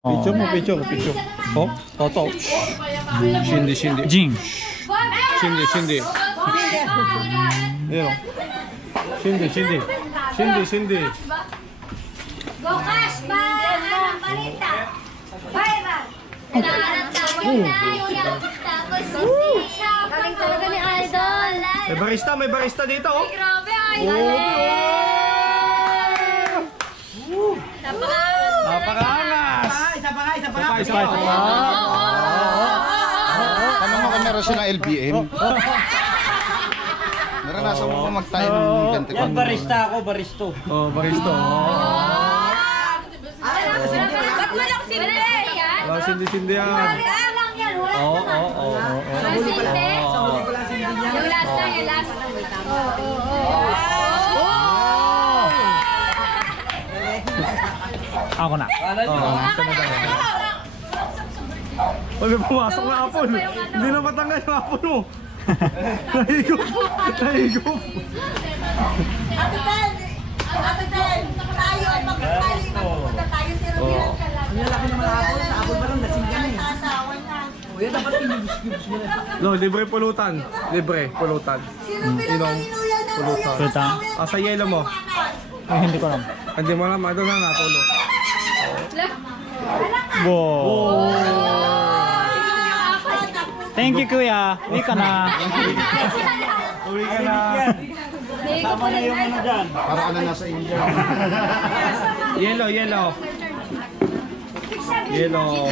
Picture mo, picture. Oh, toto. Shindi. Jing. Shindi. Ayan o. Shindi. Bukas ba? Anong balita? Viral! Galing talaga ni Idol! May barista dito oh. Grabe, Idol! Napakaangas! Isa pa. Ano mo kung meron siya ng LBM? Naranasan mo ba magtayo ng ganito? Yan, barista ako, baristo. Oh, barista. Ba't walang sinde yan? Oh, shindi yan. Wala lang yan, wala Oo. Walang sinde? Yung last na, yung last. Ako na. Oh, may pumasok na apon. Hindi na matanggal yung apon mo. Nahigop. Ate Den, tayo ay magpapali, magpupunta tayo si Rubilan ka lang. Ang lalaki naman ako, sa apple pa lang, lasing ka na eh. Asawa niya. O yan, dapat kinibis-kibis mo na. No, libre pulutan. Si Rubilan Inom. ang inuyan na Pulutan. Pulutan. Ah, sa yelo mo. Ay, hindi ko alam. Hindi mo alam, ito na natulog. Wow. Thank you, kuya. Uwi ka na. Uwi ka na. Tama na yung ano dyan. Para ka na nasa India. Yellow.